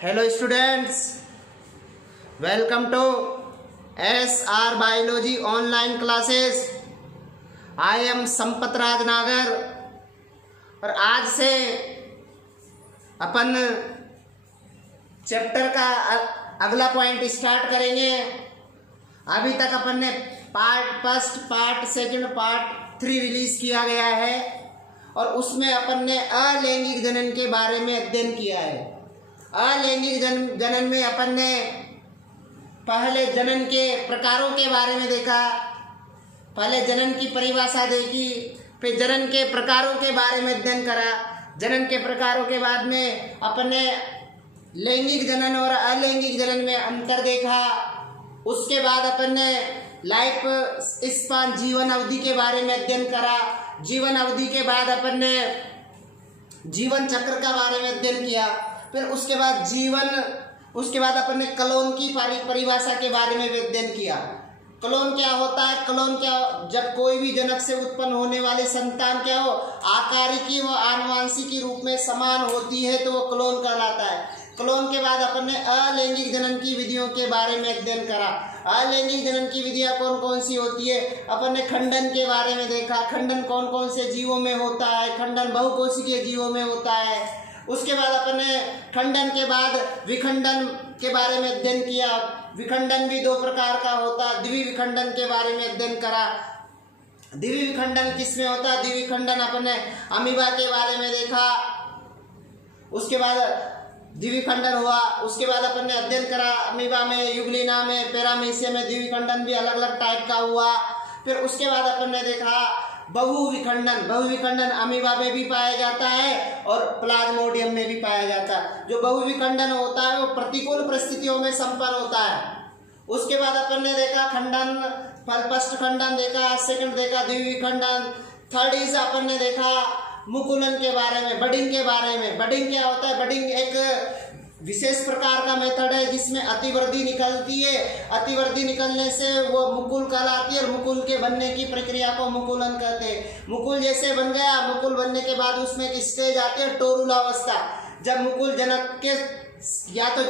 Hello students, welcome to SR Biology online classes. I am Sampat राज नागर और आज से अपन चैप्टर का अगला पॉइंट स्टार्ट करेंगे। अभी तक अपन ने part first, part second, part 3 release किया गया है और उसमें अपन ने अलैंगिक जनन के बारे में अध्ययन किया है। अलैंगिक जनन में अपन ने पहले जनन के प्रकारों के बारे में देखा, पहले जनन की परिभाषा देखी, फिर जनन के प्रकारों के बारे में अध्ययन करा। जनन के प्रकारों के बाद में अपन ने लैंगिक जनन और अलैंगिक जनन में अंतर देखा। उसके बाद अपन ने लाइफ स्पान, जीवन अवधि के बारे में अध्ययन करा। जीवन अवधि के बाद अपन ने जीवन चक्र का बारे में अध्ययन किया। फिर उसके बाद अपन ने क्लोन की परिभाषा के बारे में अध्ययन किया। क्लोन क्या होता है? क्लोन क्या, जब कोई भी जनक से उत्पन्न होने वाले संतान क्या हो, आकारिकी व आनुवांशिकी रूप में समान होती है तो वो क्लोन कहलाता है। क्लोन के बाद अपन ने अलैंगिक जनन की विधियों के बारे में अध्ययन करा। अलैंगिक जनन की विधियां कौन कौन सी होती है? अपन ने खंडन के बारे में देखा। खंडन कौन कौन से जीवों में होता है? खंडन बहुकोशिकीय जीवों में होता है। उसके बाद अपन ने खंडन के बाद विखंडन के बारे में अध्ययन किया। विखंडन भी 2 प्रकार का होता है। द्विविखंडन के बारे में अध्ययन करा। द्विविखंडन किसमें होता है? द्विविखंडन अपन ने अमीबा के बारे में देखा। उसके बाद द्विविखंडन हुआ। उसके बाद अपन ने अध्ययन करा अमीबा में, युगलिना में, पैरामीशिया में द्विविखंडन भी अलग अलग टाइप का हुआ। फिर उसके बाद अपन ने देखा बहुविखंडन। बहुविखंडन अमीबा में भी पाया जाता है और प्लाज्मोडियम में भी पाया जाता है। जो बहुविखंडन होता है वो प्रतिकूल परिस्थितियों में संपन्न होता है। उसके बाद अपन ने देखा खंडन, फर्स्ट खंडन देखा, सेकंड देखा द्विविखंडन, थर्ड इज अपन ने देखा मुकुलन के बारे में, बडिंग के बारे में। बडिंग क्या होता है? बडिंग एक विशेष प्रकार का मेथड है जिसमें अतिवृद्धि निकलती है। अतिवृद्धि निकलने से वो मुकुल कहलाती है और मुकुल के बनने की प्रक्रिया को मुकुलन कहते हैं। मुकुल जैसे बन गया, मुकुल बनने के बाद उसमें एक स्टेज आती है टोरुलावस्था। जब मुकुल जनक के या तो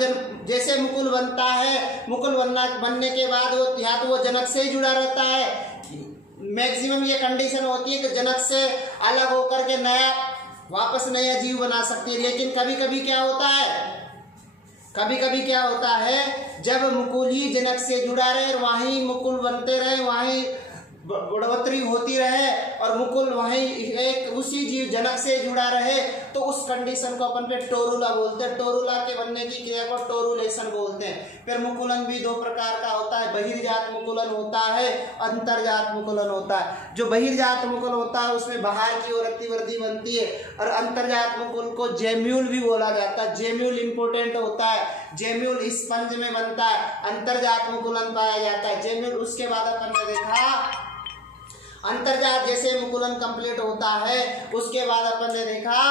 जैसे मुकुल बनता है, मुकुल बनने के बाद वो या तो वो जनक से ही जुड़ा रहता है। मैक्सिमम ये कंडीशन होती है कि जनक से अलग होकर के वापस नया जीव बना सकती है। लेकिन कभी कभी क्या होता है, जब मुकुल ही जनक से जुड़ा रहे और वहीं मुकुल बनते रहे, वहीं बढ़ोतरी होती रहे और मुकुल वहीं एक उसी जीव जनक से जुड़ा रहे, तो उस कंडीशन को अपन पे टोरुला बोलते हैं। टोरुला के बनने की क्रिया को टोरुलेशन बोलते हैं। फिर मुकुलन भी 2 प्रकार का होता है। बहिर्जात मुकुलन होता है, अंतर्जात मुकुलन होता है। जो बहिर्जात मुकुल होता है उसमें बाहर की ओर अतिवृद्धि बनती है और अंतर्जात मुकुल को जेम्यूल भी बोला जाता है। जेम्यूल इंपोर्टेंट होता है। जेम्यूल स्पंज में बनता है, अंतर्जात मुकुलन पाया जाता है। जेम्यूल। उसके बाद अपन ने देखा अंतर्जात जैसे मुकुलन कंप्लीट होता है, उसके बाद अपन ने देखा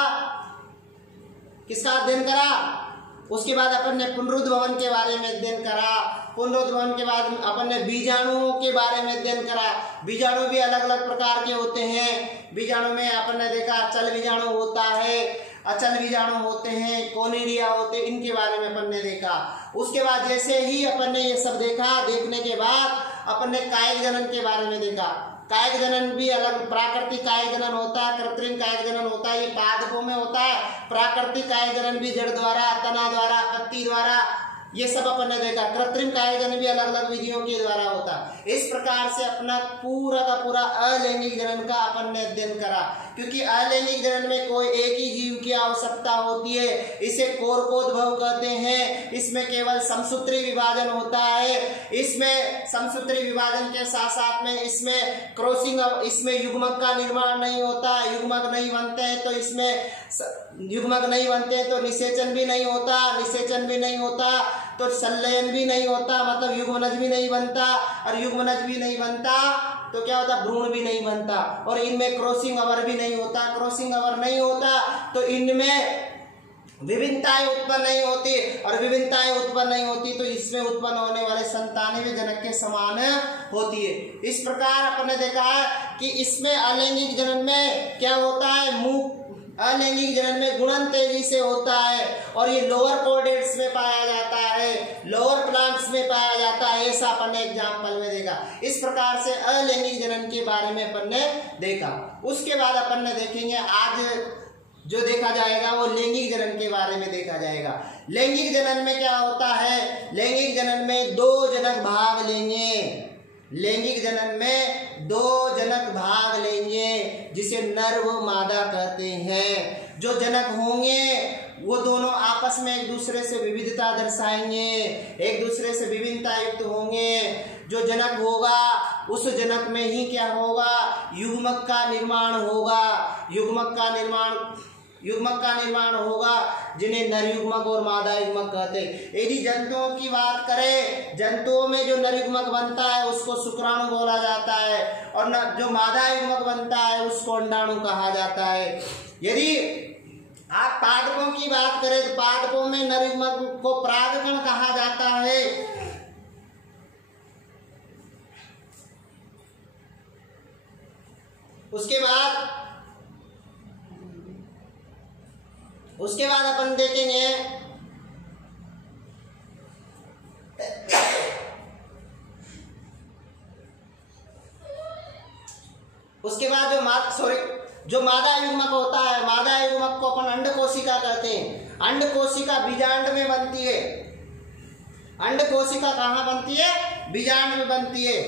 किसका अध्ययन करा? उसके बाद अपन ने पुनरुद्भवन के बारे में अध्ययन करा। पुनरुद्भवन के बाद अपन ने बीजाणुओं के बारे में अध्ययन करा। बीजाणु भी अलग अलग प्रकार के होते हैं। बीजाणु में अपन ने देखा चल बीजाणु होता है, अचल बीजाणु होते हैं, कोनिडिया होते हैं, इनके बारे में अपन ने देखा। उसके बाद जैसे ही अपन ने ये सब देखा, देखने के बाद अपन ने कायिक जनन के बारे में देखा। कायिक जनन भी अलग, प्राकृतिक कायिक जनन होता है, कृत्रिम कायिक जनन होता है। ये पादपों में होता है। प्राकृतिक कायिक जनन भी जड़ द्वारा, तना द्वारा, पत्ती द्वारा, ये सब अपन ने देखा। कृत्रिम कायिक जनन भी अलग अलग विधियों के द्वारा होता है। इस प्रकार से अपना पूरा का पूरा अलैंगिक जनन का अपन ने अध्ययन करा। क्योंकि अलैंगिक जनन में कोई एक ही जीव की आवश्यकता होती है। इसे कोरकोद्भव कहते हैं। इसमें केवल समसूत्री विभाजन होता है। इसमें समसूत्री विभाजन के साथ साथ में इसमें क्रॉसिंग, इसमें युग्मक का निर्माण नहीं होता। युग्मक नहीं बनते हैं तो इसमें तो निषेचन भी नहीं होता। निषेचन भी नहीं होता तो संलयन भी नहीं होता, मतलब युग्मनज भी नहीं बनता। और युग्मनज भी नहीं बनता तो क्या होता? भ्रूण भी नहीं बनता। और इनमें क्रॉसिंग ओवर भी नहीं होता। क्रॉसिंग ओवर नहीं होता तो इनमें विभिन्नताएं उत्पन्न नहीं होती, और विभिन्नताएं उत्पन्न नहीं होती तो इसमें उत्पन्न होने वाले संतानें भी जनक के समान होती है। इस प्रकार अपन ने देखा कि इसमें अलैंगिक जनन में क्या होता है, मुंह अलैंगिक जनन में गुणन तेजी से होता है और ये लोअर कोर्डेट्स में पाया जाता है, लोअर प्लांट्स में पाया जाता है, ऐसा अपन ने एग्जाम्पल में देखा। इस प्रकार से अलैंगिक जनन के बारे में अपन ने देखा। उसके बाद अपन ने देखेंगे आज जो देखा जाएगा वो लैंगिक जनन के बारे में देखा जाएगा। लैंगिक जनन में क्या होता है? लैंगिक जनन में 2 जनक भाग लेंगे। लैंगिक जनन में 2 जनक भाग लेंगे जिसे नर व मादा कहते हैं। जो जनक होंगे वो दोनों आपस में एक दूसरे से विविधता दर्शाएंगे, एक दूसरे से विभिन्नता युक्त होंगे। जो जनक होगा उस जनक में ही क्या होगा? युग्मक का निर्माण होगा। युग्मक का निर्माण होगा जिन्हें नर युग्मक और मादा युग्मक कहते हैं। यदि जंतुओं की बात करें, जंतुओं में जो नर युग्मक बनता है उसको शुक्राणु बोला जाता है और जो मादा युग्मक बनता है उसको अंडाणु कहा जाता है। यदि आप पादपों की बात करें तो पादपों में नर युग्मक को परागकण कहा जाता है। उसके बाद अपन देखेंगे जो मादा युग्मक होता है, मादा युग्मक को अपन अंड कोशिका कहते हैं। अंड कोशिका बीजांड में बनती है। अंड कोशिका कहाँ बनती है? बीजांड में बनती है।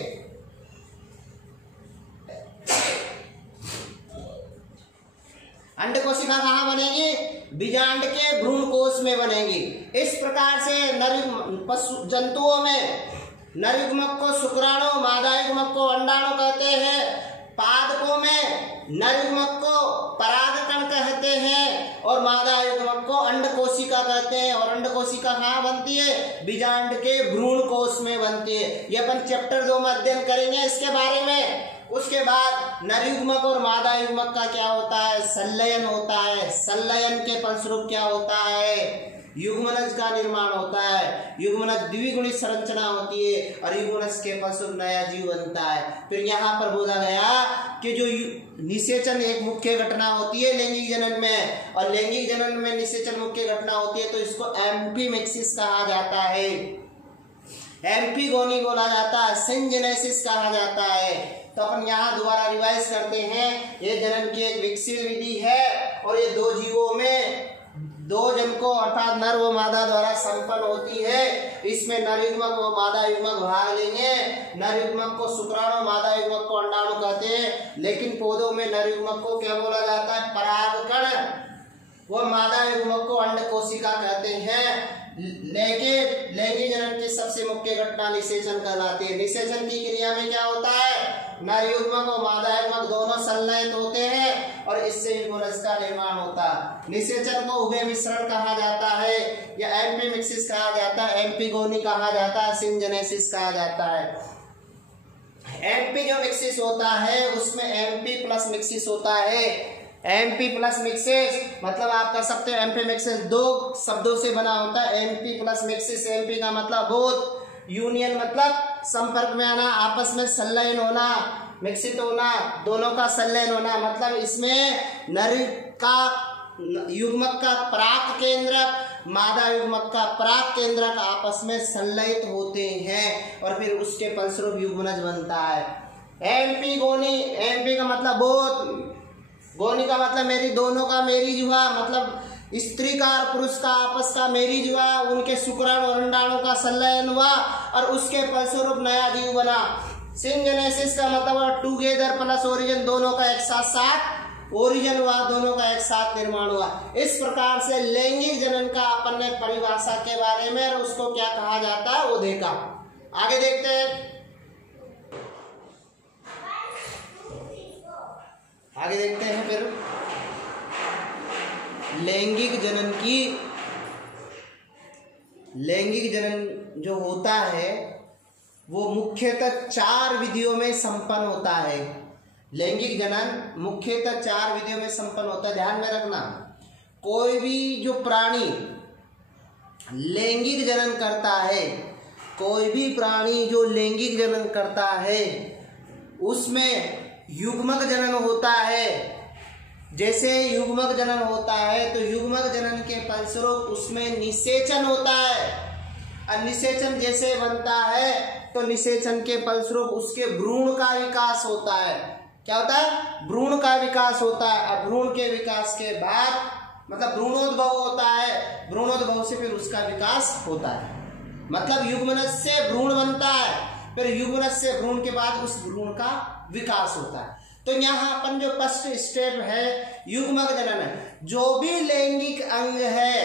अंड कोशिका कहाँ बनेगी? बीजांड के भ्रूण कोश में बनेगी। इस प्रकार से जंतुओं में नर युग्मक को शुक्राणु, मादा युग्मक को अंडाणु कहते हैं। पादपों में नर युग्मक को परागकण कहते हैं और मादा युग्मक को अंड कोशिका कहते हैं। और अंड कोशिका कहाँ बनती है? बीजांड के भ्रूण कोश में बनती है। ये अपन चैप्टर 2 में अध्ययन करेंगे इसके बारे में। उसके बाद नर युग्मक और मादा युग्मक का क्या होता है? संलयन होता है। संलयन के फलस्वरूप क्या होता है? युग्मनज का निर्माण होता है। युग्मनज द्विगुणित संरचना होती है और युग्मनज के फलस्वरूप नया जीव बनता है। फिर यहाँ पर बोला गया कि जो निषेचन एक मुख्य घटना होती है लैंगिक जनन में, और लैंगिक जनन में निषेचन मुख्य घटना होती है तो इसको एम्फीमेक्सिस कहा जाता है, एम्फीगोनी बोला जाता है, सिंजेनेसिस कहा जाता है। तो अपन यहाँ दोबारा रिवाइज करते हैं। ये जनन की एक विकसित विधि है और ये 2 जीवों में 2 जनकों अर्थात नर व मादा द्वारा संपन्न होती है। इसमें नर युग्मक व मादा युग्मक भाग लेंगे। नर युग्मक को शुक्राणु, मादा युग्मक को अंडाणु कहते हैं। लेकिन पौधों में नर युग्मक को क्या बोला जाता है? परागकण। व मादा युग्मक को अंड कोशिका कहते हैं। लेकिन लैंगिक जनन की सबसे मुख्य घटना निषेचन कहलाती है। निषेचन की क्रिया में क्या होता है? नर युग्मक और मादा युग्मक दोनों संलयित होते हैं और इससे युग्मनज का निर्माण होता है। निषेचन को उभय मिश्रण कहा जाता है या एम्फीमिक्सिस कहा जाता है, एम्फीगोनी कहा जाता है, सिंजेनेसिस कहा जाता है। एम्फी जो मिक्सिस होता है उसमें एम्फी प्लस मिक्सिस होता है। एम्फी प्लस मिक्सिस मतलब आप कर सकते हो एम्फी मिक्सिस 2 शब्दों से बना होता है। एम्फी प्लस मिक्सिस, एम्फी का मतलब बोथ, यूनियन मतलब संपर्क में आना, आपस में संलयन होना, मिक्सित होना, दोनों का संलयन होना। मतलब इसमें नर का युग्मक का पराग केंद्रक, मादा युग्मक का पराग केंद्रक आपस में संलयित होते हैं और फिर उसके फलस्वरूप युग्मनज बनता है। एम्फी गोनी, एम्फी का मतलब बोथ, गोनी का मतलब मेरी, दोनों का मेरी हुआ, मतलब स्त्री का और पुरुष का आपस का मेरिज हुआ, उनके शुक्राणु और अंडाणु का संलयन हुआ और उसके फलस्वरूप नया जीव बना। सिंजेनेसिस का मतलब टुगेदर प्लस ओरिजिन, दोनों का एक साथ साथ ओरिजिन हुआ, दोनों का एक साथ निर्माण हुआ। इस प्रकार से लैंगिक जनन का अपन ने परिभाषा के बारे में और उसको क्या कहा जाता है वो देखा। आगे देखते हैं, आगे देखते हैं फिर लैंगिक जनन जो होता है वो मुख्यतः 4 विधियों में संपन्न होता है। लैंगिक जनन मुख्यतः 4 विधियों में संपन्न होता है। ध्यान में रखना, कोई भी जो प्राणी लैंगिक जनन करता है, कोई भी प्राणी जो लैंगिक जनन करता है उसमें युग्मक जनन होता है। जैसे युग्मक जनन होता है तो युग्मक जनन के फलस्वरूप उसमें निषेचन होता है, और निषेचन जैसे बनता है तो निषेचन के फलस्वरूप उसके भ्रूण का विकास होता है। क्या होता है? भ्रूण का विकास होता है। अब भ्रूण के विकास के बाद मतलब भ्रूणोद्भव होता है, भ्रूणोद्भव से फिर उसका विकास होता है। मतलब युग्मनज से भ्रूण बनता है, फिर युग्मनज से भ्रूण के बाद उस भ्रूण का विकास होता है। तो यहाँ अपन जो फर्स्ट स्टेप है युग्मक जनन है। जो भी लैंगिक अंग है,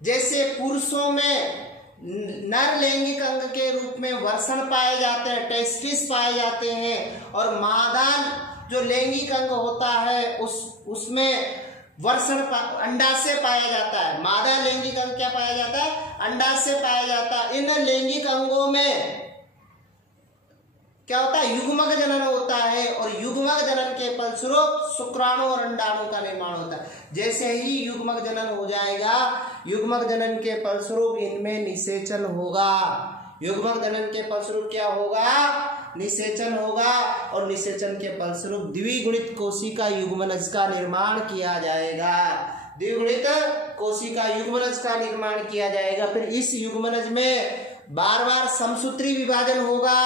जैसे पुरुषों में नर लैंगिक अंग के रूप में वर्षण पाए जाते हैं, टेस्टिस पाए जाते हैं, और मादा जो लैंगिक अंग होता है उसमें वर्षण अंडाशय पाया जाता है। मादा लैंगिक अंग क्या पाया जाता है? अंडाशय पाया जाता है। इन लैंगिक अंगों में क्या होता है? युग्मक जनन होता है, और युग्मक जनन के फलस्वरूप शुक्राणु और अंडाणु का निर्माण होता है। जैसे ही युग्मक जनन हो जाएगा, युग्मक जनन के फलस्वरूप इनमें निषेचन होगा। युग्मक जनन के फलस्वरूप क्या होगा? निषेचन होगा, और निषेचन के फलस्वरूप द्विगुणित कोशिका युग्मनज का निर्माण किया जाएगा। द्विगुणित कोशिका युग्मनज का निर्माण किया जाएगा। फिर इस युग्मनज में बार बार समसूत्री विभाजन होगा,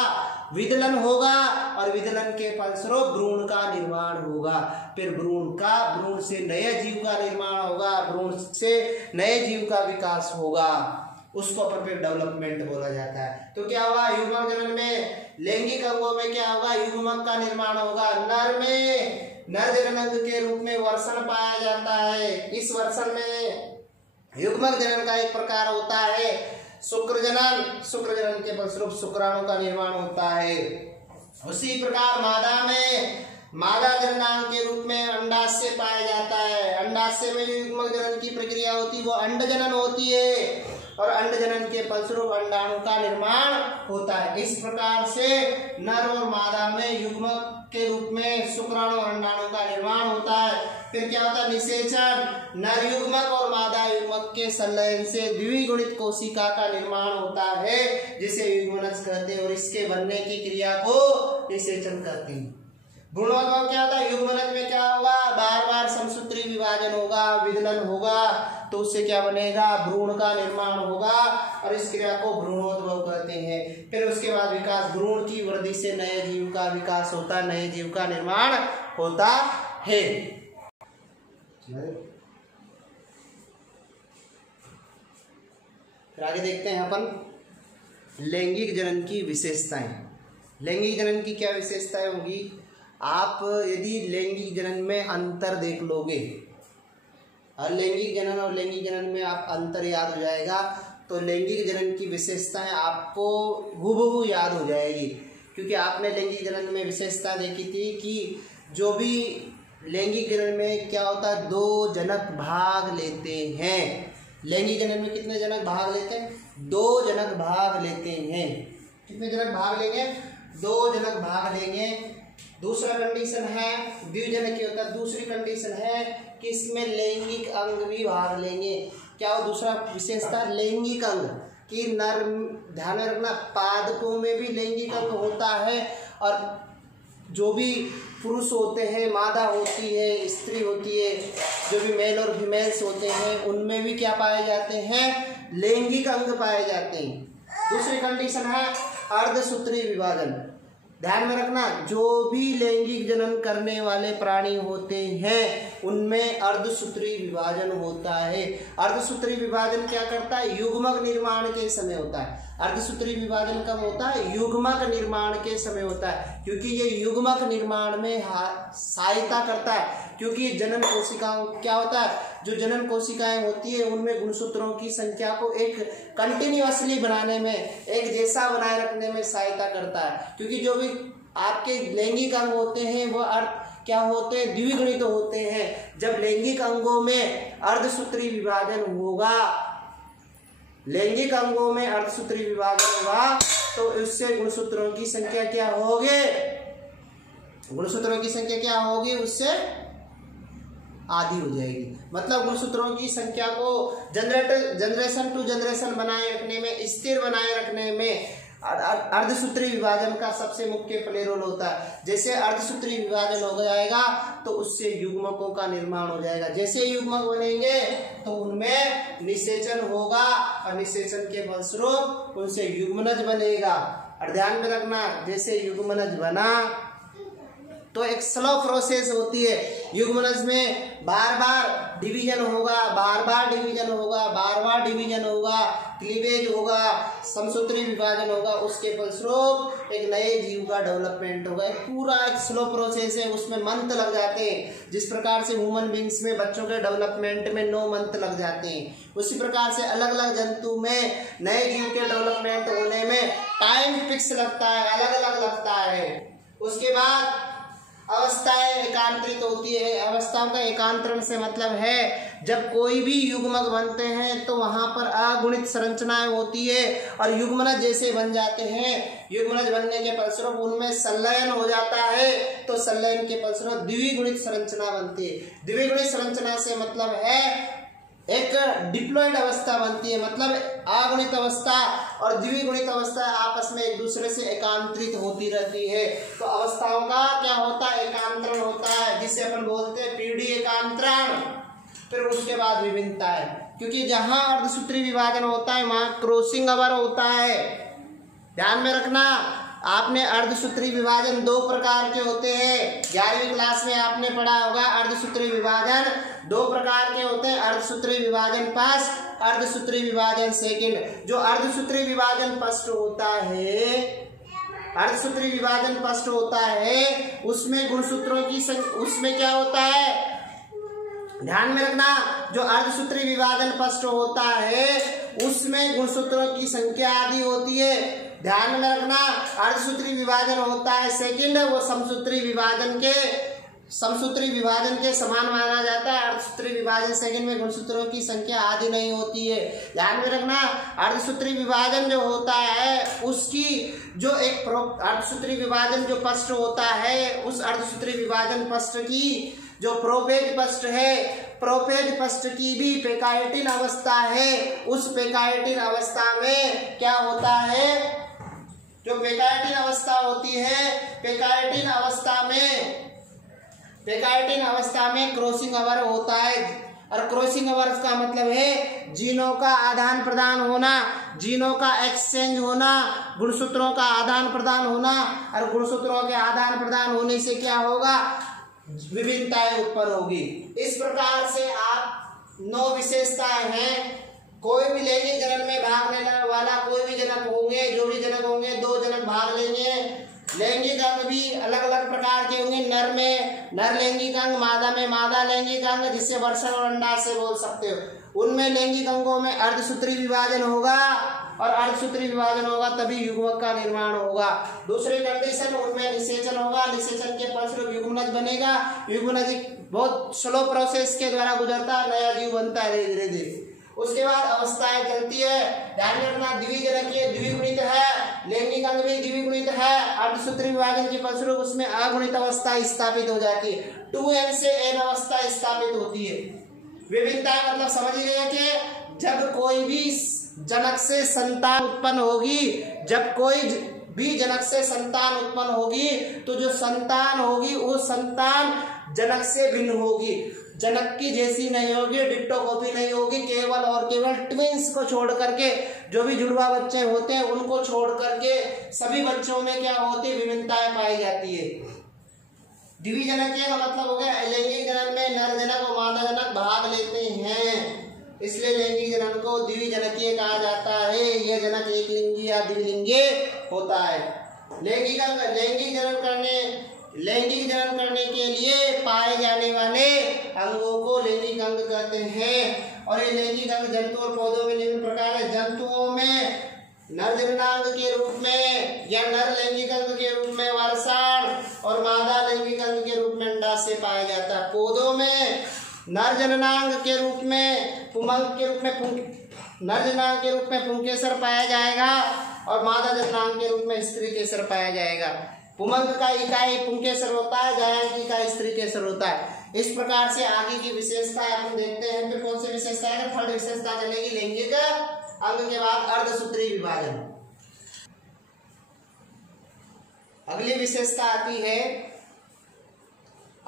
विदलन होगा, और विदलन के फलस्वरूप भ्रूण का निर्माण होगा। फिर भ्रूण से नए जीव का निर्माण होगा, भ्रूण से नए जीव का विकास होगा। उसको अपन फिर डेवलपमेंट बोला जाता है। तो क्या होगा? युग्मक जनन में लैंगिक अंगों में क्या होगा? युग्मक का निर्माण होगा। नर में नर जनन अंग के रूप में वर्षण पाया जाता है। इस वर्षण में युग्मक जनन का एक प्रकार होता है शुक्र जनन। शुक्र जनन के फलस्वरूप शुक्राणु का निर्माण होता है। उसी प्रकार मादा में मादा जननांग के रूप में अंडाशय पाया जाता है। अंडाशय में जो युग्मक जनन की प्रक्रिया होती है वो अंड जनन होती है, और अंड जनन के फलस्वरूप अंडाणु का निर्माण होता है। इस प्रकार से नर और मादा में युग्मक के रूप में शुक्राणु और अंडाणु का निर्माण होता है। फिर क्या होता है? निषेचन। नर युग्मक और मादा युग्मक के संलयन से द्विगुणित कोशिका का निर्माण होता है, जिसे युग्मनज कहते हैं, और इसके बनने की क्रिया को निषेचन कहते हैं। भ्रूणोद्भव क्या होता है? युग्मनज में क्या होगा? बार बार समसूत्री विभाजन होगा, विदलन होगा, तो उससे क्या बनेगा? भ्रूण का निर्माण होगा, और इस क्रिया को भ्रूणोद्भव कहते हैं। फिर उसके बाद विकास, भ्रूण की वृद्धि से नए जीव का विकास होता है, नए जीव का निर्माण होता है। फिर आगे देखते हैं अपन लैंगिक जनन की विशेषताएं। लैंगिक जनन की क्या विशेषताएं होगी? आप यदि लैंगिक जनन में अंतर देख लोगे, और लैंगिक जनन और लैंगिक जनन में आप अंतर याद हो जाएगा, तो लैंगिक जनन की विशेषताएं आपको हूबहू याद हो जाएगी। क्योंकि आपने लैंगिक जनन में विशेषता देखी थी कि जो भी लैंगिक जनन में क्या होता है? 2 जनक भाग लेते हैं। लैंगिक जनन में कितने जनक भाग लेते हैं? 2 जनक भाग लेते हैं। कितने जनक भाग लेंगे? 2 जनक भाग लेंगे। दूसरा कंडीशन है द्विजनक होता है। दूसरी कंडीशन है कि इसमें लैंगिक अंग भी भाग लेंगे। क्या हो दूसरा विशेषता? लैंगिक अंग कि नर, ध्यान में रखना, पादपों में भी लैंगिक अंग होता है, और जो भी पुरुष होते हैं, मादा होती है, स्त्री होती है, जो भी मेल और फीमेल्स होते हैं, उनमें भी क्या पाए जाते हैं? लैंगिक अंग पाए जाते हैं। दूसरी कंडीशन है अर्धसूत्री विभाजन। ध्यान में रखना, जो भी लैंगिक जनन करने वाले प्राणी होते हैं उनमें अर्धसूत्री विभाजन होता है। अर्धसूत्री विभाजन क्या करता है? युग्मक निर्माण के समय होता है। अर्धसूत्री विभाजन कब होता है? युग्मक निर्माण के समय होता है, क्योंकि ये युग्मक निर्माण में सहायता करता है। क्योंकि जनन कोशिकाओं क्या होता है? जो जनन कोशिकाएं होती है उनमें गुणसूत्रों की संख्या को एक कंटिन्यूअसली बनाने में, एक जैसा बनाए रखने में सहायता करता है। क्योंकि जो भी आपके लैंगिक अंग होते हैं वो क्या होते हैं? द्विगुणित होते हैं। जब लैंगिक अंगों में अर्धसूत्री विभाजन होगा, लैंगिक अंगों में अर्धसूत्री विभाजन होगा, तो उससे गुणसूत्रों की संख्या क्या होगी? गुणसूत्रों की संख्या क्या होगी? उससे आधी हो जाएगी। मतलब गुणसूत्रों की संख्या को जनरेशन टू जनरेशन बनाए रखने में, स्थिर बनाए रखने में अर्धसूत्री विभाजन का सबसे मुख्य प्ले रोल होता है। जैसे अर्धसूत्री विभाजन हो जाएगा तो उससे युग्मकों का निर्माण हो जाएगा। जैसे युग्मक बनेंगे तो उनमें निषेचन होगा और निषेचन के फलस्वरूप उनसे युग्मनज बनेगा। और ध्यान में रखना, जैसे युग्मनज बना तो एक स्लो प्रोसेस होती है। युग्मनज में बार बार डिवीजन होगा, बार बार डिवीजन होगा, बार बार डिवीजन होगा, क्लीवेज होगा, समसूत्री विभाजन होगा। उसके फलस्वरूप एक नए जीव का डेवलपमेंट होगा। एक पूरा एक स्लो प्रोसेस है, उसमें मंथ लग जाते हैं। जिस प्रकार से ह्यूमन बींग्स में बच्चों के डेवलपमेंट में 9 मंथ लग जाते हैं, उसी प्रकार से अलग अलग जंतु में नए जीव के डेवलपमेंट होने में टाइम फिक्स लगता है, अलग अलग लगता है। उसके बाद अवस्थाएं एकांतरित होती है। अवस्थाओं का एकांतरण से मतलब है जब कोई भी युग्मक बनते हैं तो वहां पर अगुणित संरचनाएं होती है और युग्मनज जैसे बन जाते हैं। युग्मनज बनने के फलस्वरूप उनमें संलयन हो जाता है, तो संलयन के फलस्वरूप द्विगुणित संरचना बनती है। द्विगुणित संरचना से मतलब है एक डिप्लॉइड अवस्था बनती है, मतलब अगुणित अवस्था और द्विगुणित अवस्था आपस में एक दूसरे से एकांतरित होती रहती है। तो अवस्थाओं का क्या होता है, एकांतरण होता है, जिसे अपन बोलते हैं पीढ़ी एकांतरण। फिर उसके बाद विभिन्नता है, क्योंकि जहां अर्धसूत्री विभाजन होता है वहां क्रॉसिंग ओवर होता है। ध्यान में रखना, आपने अर्धसूत्री विभाजन 2 प्रकार के होते हैं। 11वीं क्लास में आपने पढ़ा होगा अर्धसूत्री विभाजन 2 प्रकार के होते हैं। अर्धसूत्री विभाजन फर्स्ट, अर्धसूत्री विभाजन सेकंड। जो अर्धसूत्री विभाजन फर्स्ट होता है, अर्धसूत्री विभाजन फर्स्ट होता है, उसमें गुणसूत्रों की उसमें क्या होता है, ध्यान में रखना, जो अर्धसूत्री विभाजन फर्स्ट होता है उसमें गुणसूत्रों की संख्या आदि होती है। ध्यान में रखना, अर्धसूत्री विभाजन होता है सेकंड, वो समसूत्री विभाजन के समान माना जाता है। अर्धसूत्री विभाजन सेकंड में गुणसूत्रों की संख्या आदि नहीं होती है। ध्यान में रखना, अर्धसूत्री विभाजन जो होता है उसकी जो एक अर्धसूत्री विभाजन जो फर्स्ट होता है, उस अर्धसूत्री विभाजन फर्स्ट की जो प्रोपेज फर्स्ट है, प्रोपेज फर्स्ट की भी पेकाइटिन अवस्था है। उस पेकाइटिन अवस्था में क्या होता है, जो पेकाइटिन अवस्था होती है, पेकाइटिन अवस्था में क्रॉसिंग ओवर होता है। और क्रॉसिंग ओवर का मतलब है जीनों का आदान प्रदान होना, जीनों का एक्सचेंज होना, गुणसूत्रों का आदान प्रदान होना। और गुणसूत्रों के आदान प्रदान होने से क्या होगा, विभिन्नताएं उत्पन्न होगी। इस प्रकार से आप 9 विशेषताएं हैं। कोई भी लैंगिक जनन में भाग लेने वाला कोई भी जनक होंगे, जो भी जनक होंगे 2 जनक भाग लेंगे। लैंगिक अंग भी अलग अलग प्रकार के होंगे। नर में नर लैंगिक अंग, मादा में मादा लैंगिक अंग, जिससे वर्षण और अंडाशय बोल सकते हो। उनमें लैंगिक अंगों में अर्धसूत्री विभाजन होगा और अर्धसूत्री विभाजन होगा तभी युग्मक का निर्माण होगा। दूसरी कंडीशन, उनमें निषेचन होगा, निषेचन के फलस्वरूप युग्मनज बनेगा। युग्मनज बहुत स्लो प्रोसेस के द्वारा गुजरता है, नया जीव बनता है धीरे धीरे। उसके बाद अवस्थाएं चलती है। ध्यान रखना, द्विजनकीय द्विगुणित है, लैंगिक अंग भी द्विगुणित है। अर्धसूत्री विभाजन के फलस्वरूप उसमें अगुणित अवस्था स्थापित हो जाती है, 2n से n अवस्था स्थापित होती है। विभिन्नता मतलब समझ गए कि जब कोई भी जनक से संतान उत्पन्न होगी, जब कोई भी जनक से संतान उत्पन्न होगी तो जो संतान होगी वो संतान जनक से भिन्न होगी, जनक की जैसी नहीं होगी, डिट्टो कॉपी नहीं होगी। केवल और केवल ट्विंस को छोड़ करके, जो भी जुड़वा बच्चे होते हैं उनको छोड़ करके सभी बच्चों में क्या होती है, विभिन्नताएं पाई जाती है। द्विजनकीय का मतलब हो गया लैंगिक जनन में नर जनक और मादा जनक भाग लेते हैं, इसलिए लैंगिक जनन को द्विजनकीय कहा जाता है। यह जनक एक लिंगी या द्विलिंगी होता है। लैंगिक जनन करने के लिए पाए जाने वाले अंगों को लैंगिक अंग कहते हैं। और ये लैंगिक अंग जंतु और पौधों में निम्न प्रकार है। जंतुओं में नर जननांग के रूप में या नर लैंगिक अंग के रूप में वर्षण और मादा लैंगिक अंग के रूप में अंडाशय पाया जाता है। पौधों में नर जननांग के रूप में पुंकेसर पाया जाएगा और मादा जननांग के रूप में स्त्री केसर पाया जाएगा। पुमंग का इकाई पुंकेसर होता है, जायंत की इकाई स्त्री केसर होता है। इस प्रकार से आगे की विशेषताएं हम देखते हैं। फिर कौन सी विशेषता है, थर्ड विशेषता चलेगी लैंगिक अंग के बाद अर्धसूत्री विभाजन। अगली विशेषता आती है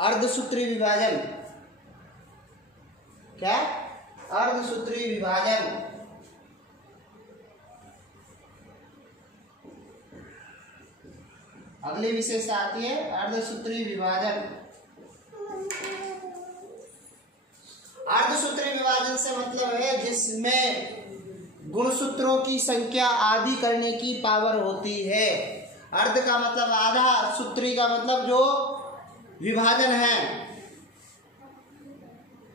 अर्धसूत्री विभाजन। क्या? अर्धसूत्री विभाजन। अगली विशेषता आती है अर्धसूत्री विभाजन। अर्धसूत्री विभाजन से मतलब है जिसमें गुणसूत्रों की संख्या आधी करने की पावर होती है। अर्ध का मतलब आधा, सूत्री का मतलब जो विभाजन है।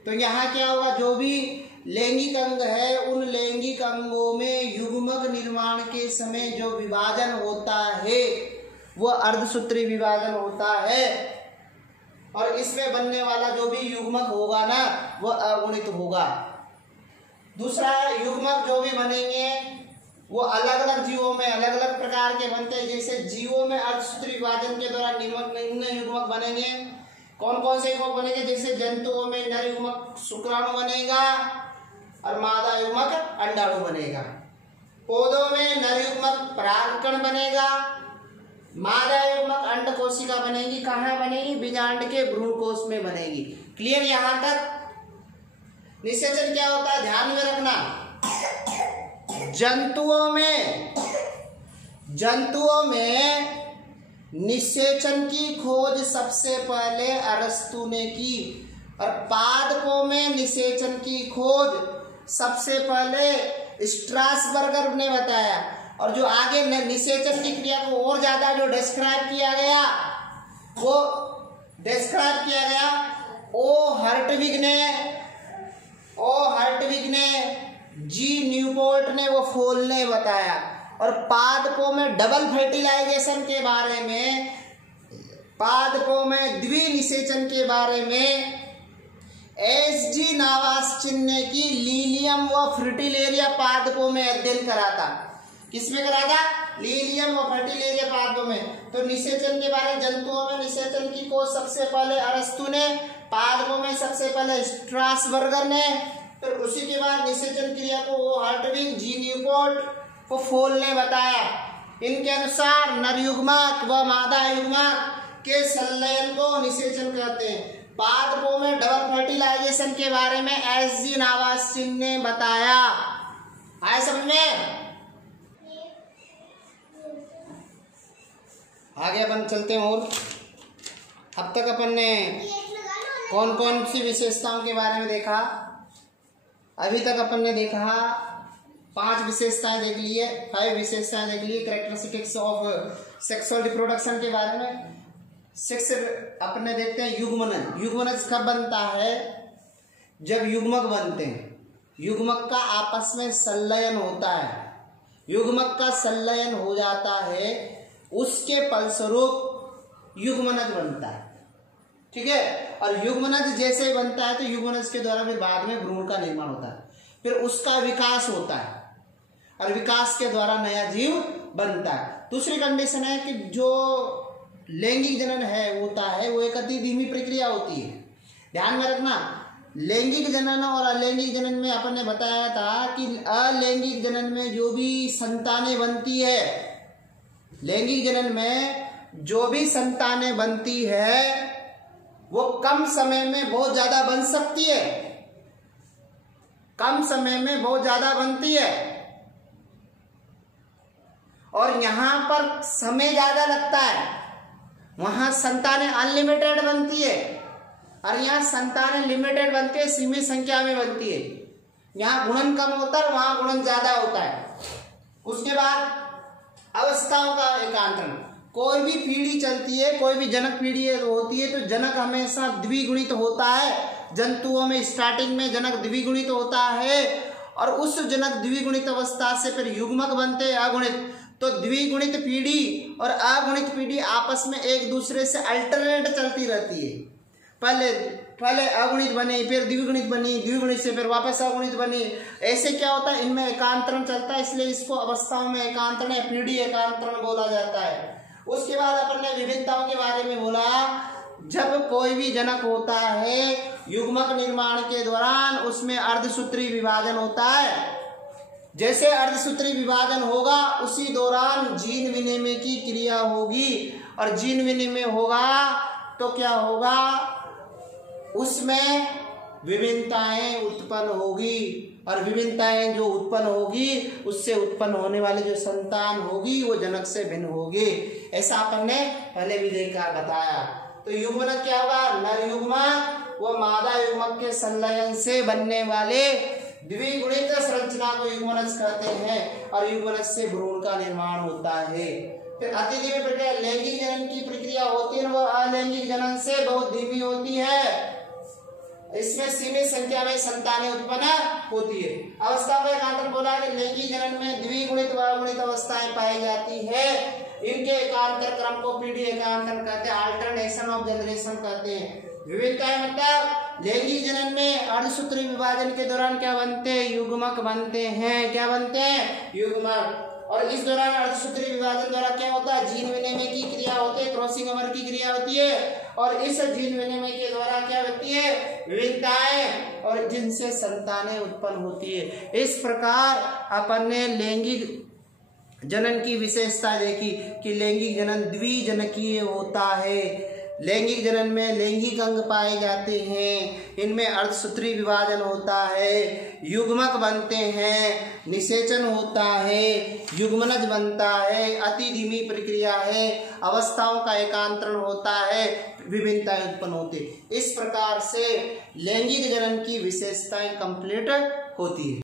तो यहाँ क्या होगा, जो भी लैंगिक अंग है उन लैंगिक अंगों में युग्मक निर्माण के समय जो विभाजन होता है वो अर्धसूत्री विभाजन होता है। और इसमें बनने वाला जो भी युग्मक होगा ना वो अगुणित होगा। दूसरा, युग्मक जो भी बनेंगे वो अलग अलग जीवों में अलग अलग प्रकार के बनते हैं। जैसे जीवों में अर्धसूत्री विभाजन के द्वारा निम्न युग्मक बनेंगे। कौन कौन से युग्मक बनेंगे? जैसे जंतुओं में नर युग्मक शुक्राणु बनेगा और मादा युग्मक अंडाणु बनेगा। पौधों में नर युग्मक परागकण बनेगा, मादा युग्मक अंड कोशिका बनेगी। कहाँ बनेगी? बीजांड के भ्रूणकोश में बनेगी। क्लियर यहाँ तक? निषेचन क्या होता है ध्यान में रखना। जंतुओं में निषेचन की खोज सबसे पहले अरस्तु ने की और पादपों में निषेचन की खोज सबसे पहले स्ट्रासबर्गर ने बताया। और जो आगे निषेचन की क्रिया को और ज्यादा जो डिस्क्राइब किया गया ओ हर्टविग ने, जी न्यूपोर्ट ने, वो फोल ने बताया। और पादपों में डबल फर्टिलाइजेशन के बारे में, पादपों में द्विनिषेचन के बारे में एस.जी. नावास्चिन ने की लीलियम व फ्रिटिलेरिया पादपों में अध्ययन करा था। किसमें करा था? लीलियम व फ्रिटिलेरिया पादपों में। तो निषेचन के बारे में, जंतुओं में निषेचन की खोज सबसे पहले अरस्तु ने, पादपों में सबसे पहले स्ट्रासबर्गर ने, फिर उसी के बाद निषेचन क्रिया को वो हर्टविग, जी न्यूपोर्ट, वो फोल ने बताया। इनके अनुसार नर युग्मक व मादा युग्मक के संलयन को निषेचन कहते हैं। पादपों में डबल फर्टिलाइजेशन के बारे में एस.जी. नावास्चिन ने बताया। आए समझ में? आगे अपन चलते हैं। और अब तक अपन ने कौन कौन सी विशेषताओं के बारे में देखा? अभी तक अपन ने देखा 5 विशेषताएं देख ली है, 5 विशेषताएं देख ली। कैरेक्टरिस्टिक्स ऑफ सेक्सुअल रिप्रोडक्शन के बारे में। 6 अपने देखते हैं युग्मनज। युग्मनज कब बनता है? जब युग्मक बनते हैं, युग्मक का आपस में संलयन होता है। युग्मक का संलयन हो जाता है, उसके फलस्वरूप युग्मनज बनता है। ठीक है? और युग्मनज जैसे ही बनता है तो युग्मनज के द्वारा फिर बाद में भ्रूण का निर्माण होता है, फिर उसका विकास होता है और विकास के द्वारा नया जीव बनता है। दूसरी कंडीशन है कि जो लैंगिक जनन है होता है वो एक अति धीमी प्रक्रिया होती है। ध्यान में रखना, लैंगिक जनन और अलैंगिक जनन में अपन ने बताया था कि अलैंगिक जनन में जो भी संतानें बनती है, लैंगिक जनन में जो भी संतानें बनती है वो कम समय में बहुत ज्यादा बन सकती है, कम समय में बहुत ज्यादा बनती है। और यहां पर समय ज्यादा लगता है, वहां संतानें अनलिमिटेड बनती है और यहाँ संतानें लिमिटेड बनती है, सीमित संख्या में बनती है। यहाँ गुणन कम होता है, वहां गुणन ज्यादा होता है। उसके बाद अवस्थाओं का एकांतरण। कोई भी पीढ़ी चलती है, कोई भी जनक पीढ़ी होती है तो जनक हमेशा द्विगुणित होता है। जंतुओं में स्टार्टिंग में जनक द्विगुणित होता है और उस जनक द्विगुणित अवस्था से फिर युग्मक बनते हैं अगुणित। तो द्विगुणित पीढ़ी और अगुणित पीढ़ी आपस में एक दूसरे से अल्टरनेट चलती रहती है। पहले अगुणित बनी, फिर द्विगुणित बनी, द्विगुणित से फिर वापस अगुणित बनी। ऐसे क्या होता है, इनमें एकांतरण चलता है, इसलिए इसको अवस्थाओं में एकांतरण या पीढ़ी एकांतरण बोला जाता है। उसके बाद अपन ने विभिन्नताओं के बारे में बोला। जब कोई भी जनक होता है युग्मक निर्माण के दौरान उसमें अर्धसूत्री विभाजन होता है। जैसे अर्धसूत्री विभाजन होगा उसी दौरान जीन विनिमय की क्रिया होगी, और जीन विनिमय होगा तो क्या होगा, उसमें विभिन्नताएं उत्पन्न होगी, और विभिन्नताएं जो उत्पन्न होगी उससे उत्पन्न होने वाली जो संतान होगी वो जनक से भिन्न होगी। ऐसा अपन ने पहले भी देखा बताया। तो युग्मनज क्या होगा, नर युग्मक व मादा युग्मक के संलयन से बनने वाले द्विगुणित संरचना को युग्मनज कहते हैं, और युग्मनज से भ्रूण का निर्माण होता है। फिर अतिधीमी प्रक्रिया लैंगिक जनन की प्रक्रिया होती है, वह अलैंगिक जनन से बहुत धीमी होती है। इसमें सीमित संख्या में संतानें उत्पन्न होती है। अवस्था में एकांतर बोला कि लैंगिक जनन में द्विगुणित व अगुणित अवस्थाएं पाई जाती है। इनके एकांतर क्रम को पीढ़ी एकांतर कहते हैं, अल्टरनेशन ऑफ जनरेशन कहते हैं। विविधताएं मतलब लैंगिक जनन में अर्धसूत्री विभाजन के दौरान क्या बनते हैं, युग्मक बनते हैं। क्या बनते हैं, युग्मक। और इस दौरान अर्धसूत्री विभाजन द्वारा क्या होता है, जीन विनिमय की क्रिया होती है, क्रॉसिंग ओवर की क्रिया होती है, और इस जीन विनिमय के द्वारा क्या होती है, विविधताएं, और जिनसे संतानें उत्पन्न होती है। इस प्रकार अपन ने लैंगिक जनन की विशेषता देखी कि लैंगिक जनन द्विजनकीय होता है। लैंगिक जनन में लैंगिक अंग पाए जाते हैं, इनमें अर्धसूत्री विभाजन होता है, युग्मक बनते हैं, निषेचन होता है, युग्मनज बनता है, अति धीमी प्रक्रिया है, अवस्थाओं का एकांतरण होता है, विभिन्नताएं उत्पन्न होती है। इस प्रकार से लैंगिक जनन की विशेषताएं कंप्लीट होती है।